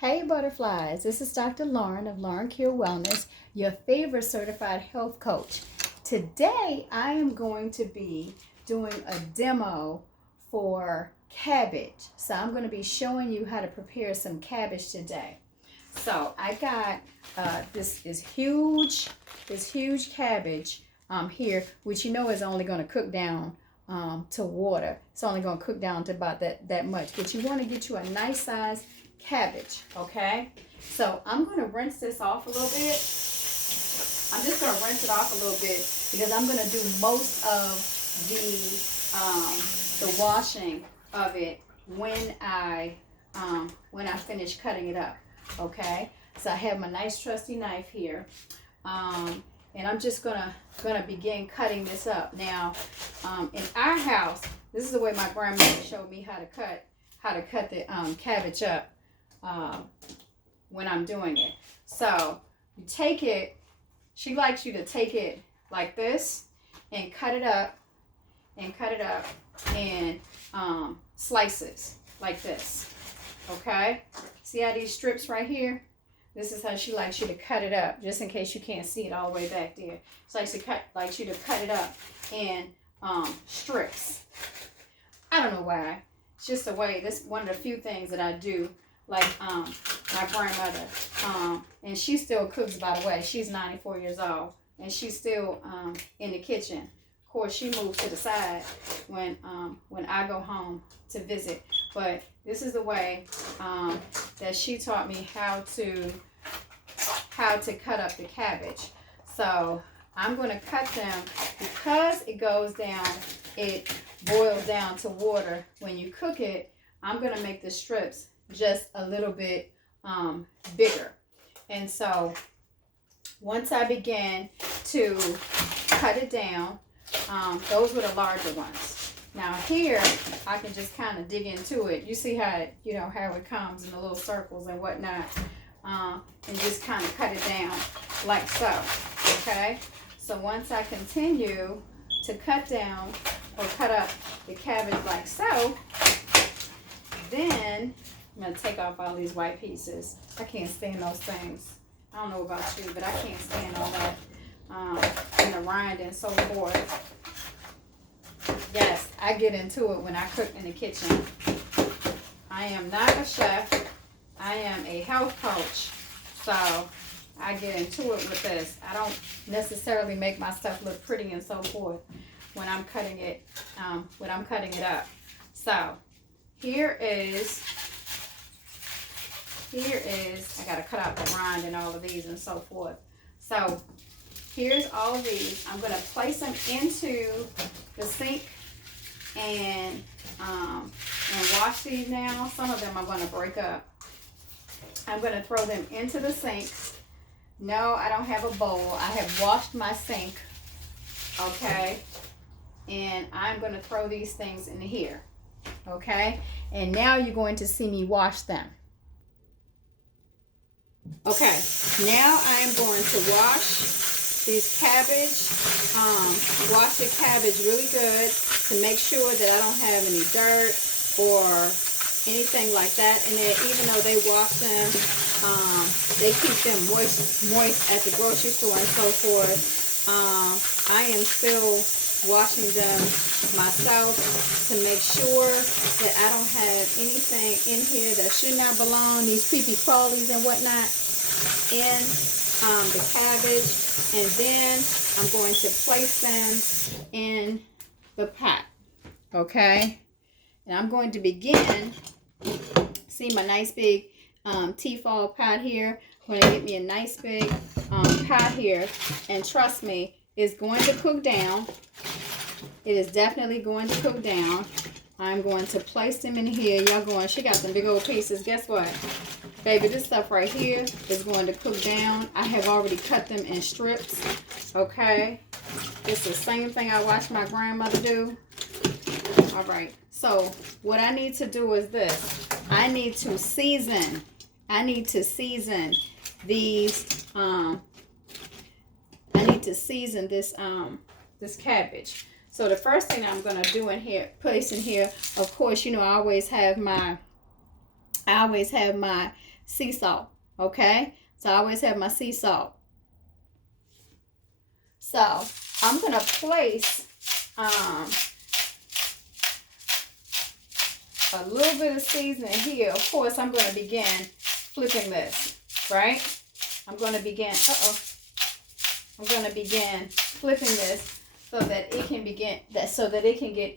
Hey butterflies, this is Dr. Lauren of Lauren Cure Wellness, your favorite certified health coach. Today I am going to be doing a demo for cabbage. So I'm going to be showing you how to prepare some cabbage today. So I got this huge cabbage here, which you know is only going to cook down to water. It's only going to cook down to about that much, but you want to get you a nice size cabbage, okay? So I'm going to rinse this off a little bit. I'm just going to rinse it off a little bit because I'm going to do most of the washing of it when I finish cutting it up, okay? So I have my nice trusty knife here, and I'm just gonna begin cutting this up. Now, in our house, this is the way my grandmother showed me how to cut the cabbage up when I'm doing it. So you take it. She likes you to take it like this and cut it up in slices like this. Okay. See how these strips right here? This is how she likes you to cut it up, just in case you can't see it all the way back there. She likes you to cut it up in strips. I don't know why. It's just the way. This is one of the few things that I do. Like my grandmother, and she still cooks, by the way. She's 94 years old, and she's still in the kitchen. Of course, she moves to the side when I go home to visit. But this is the way that she taught me how to cut up the cabbage. So I'm going to cut them because it goes down. It boils down to water when you cook it. I'm going to make the strips just a little bit bigger. And so once I begin to cut it down, those were the larger ones. Now here I can just kind of dig into it. You see how it comes in the little circles and whatnot, and just kind of cut it down like so. Okay, so once I continue to cut down or cut up the cabbage like so, then I'm going to take off all these white pieces. I can't stand those things. I don't know about you, but I can't stand all that and the rind and so forth. Yes, I get into it when I cook in the kitchen. I am not a chef. I am a health coach. So I get into it with this. I don't necessarily make my stuff look pretty and so forth when I'm cutting it up. So here is, I got to cut out the rind and all of these and so forth. So here's all of these. I'm going to place them into the sink and wash these now. Some of them I'm going to break up. I'm going to throw them into the sink. No, I don't have a bowl. I have washed my sink. Okay. And I'm going to throw these things in here. Okay. And now you're going to see me wash them. Okay, now I am going to wash these cabbage, wash the cabbage really good to make sure that I don't have any dirt or anything like that in there. Even though they wash them, they keep them moist at the grocery store and so forth. I am still washing them myself to make sure that I don't have anything in here that should not belong, these creepy crawlies and whatnot, in the cabbage. And then I'm going to place them in the pot. Okay, and I'm going to begin. See my nice big Tefal pot here. I'm going to get me a nice big pot here, and trust me, it's going to cook down. It is definitely going to cook down. I'm going to place them in here. Y'all going, she got some big old pieces. Guess what? Baby, this stuff right here is going to cook down. I have already cut them in strips. Okay? It's the same thing I watched my grandmother do. All right. So what I need to do is this. I need to season these. I need to season this cabbage. So the first thing I'm going to do in here, place in here, of course, you know, I always have my sea salt. Okay, so I always have my sea salt. So I'm gonna place a little bit of seasoning here. Of course, I'm gonna begin flipping this, right? I'm gonna begin flipping this so that it can get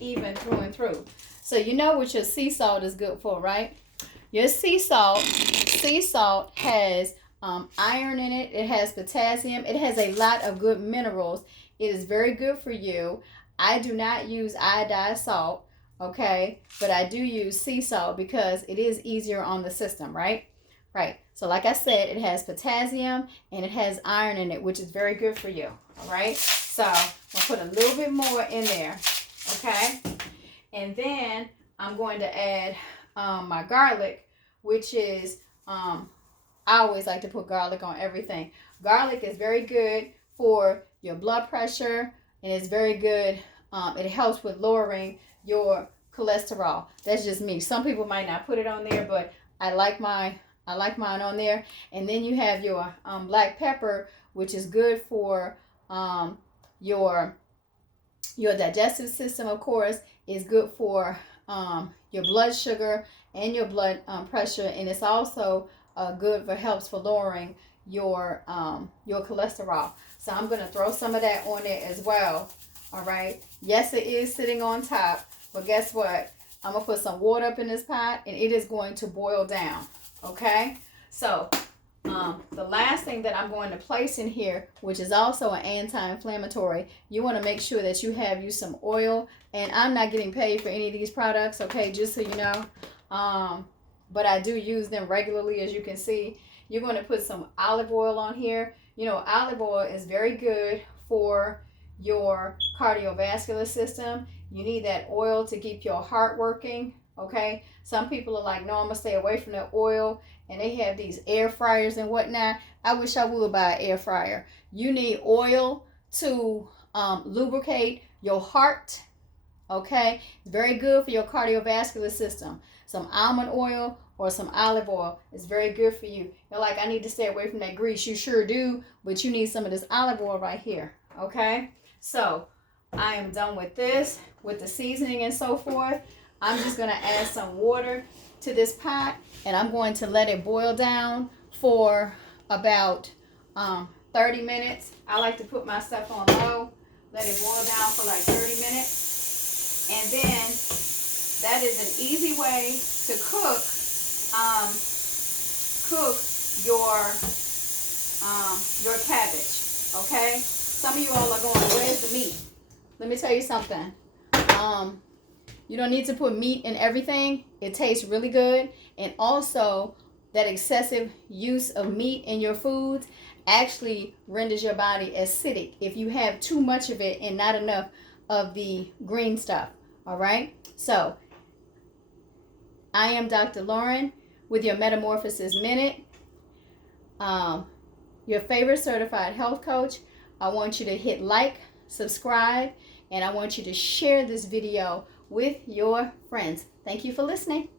even through and through. So you know what your sea salt is good for, right? Your sea salt has iron in it. It has potassium. It has a lot of good minerals. It is very good for you. I do not use iodized salt, okay? But I do use sea salt because it is easier on the system, right? Right. So like I said, it has potassium and it has iron in it, which is very good for you, all right? So I'm going to put a little bit more in there, okay? And then I'm going to add my garlic, which is, I always like to put garlic on everything. Garlic is very good for your blood pressure, and it's very good. It helps with lowering your cholesterol. That's just me. Some people might not put it on there, but I like mine on there. And then you have your black pepper, which is good for your digestive system, of course. Is good for your blood sugar and your blood pressure, and it's also helps for lowering your cholesterol. So I'm going to throw some of that on there as well. All right. Yes, it is sitting on top, but guess what? I'm going to put some water up in this pot, and it is going to boil down. Okay. So the last thing that I'm going to place in here, which is also an anti-inflammatory, you want to make sure that you have some oil. And I'm not getting paid for any of these products, okay, just so you know. But I do use them regularly, as you can see. You're going to put some olive oil on here. You know, olive oil is very good for your cardiovascular system. You need that oil to keep your heart working, okay? Some people are like, no, I'm going to stay away from that oil. And they have these air fryers and whatnot. I wish I would buy an air fryer. You need oil to lubricate your heart, okay? It's very good for your cardiovascular system. Some almond oil or some olive oil is very good for you. You're like, I need to stay away from that grease. You sure do, but you need some of this olive oil right here, okay? So I am done with this, with the seasoning and so forth. I'm just going to add some water to this pot, and I'm going to let it boil down for about 30 minutes. I like to put my stuff on low, let it boil down for like 30 minutes, and then that is an easy way to cook your cabbage. Okay, some of you all are going, where's the meat? Let me tell you something. You don't need to put meat in everything. It tastes really good. And also, that excessive use of meat in your foods actually renders your body acidic if you have too much of it and not enough of the green stuff. All right? So, I am Dr. Lauren with your Metamorphosis Minute. Your favorite certified health coach. I want you to hit like, subscribe, and I want you to share this video with your friends. Thank you for listening.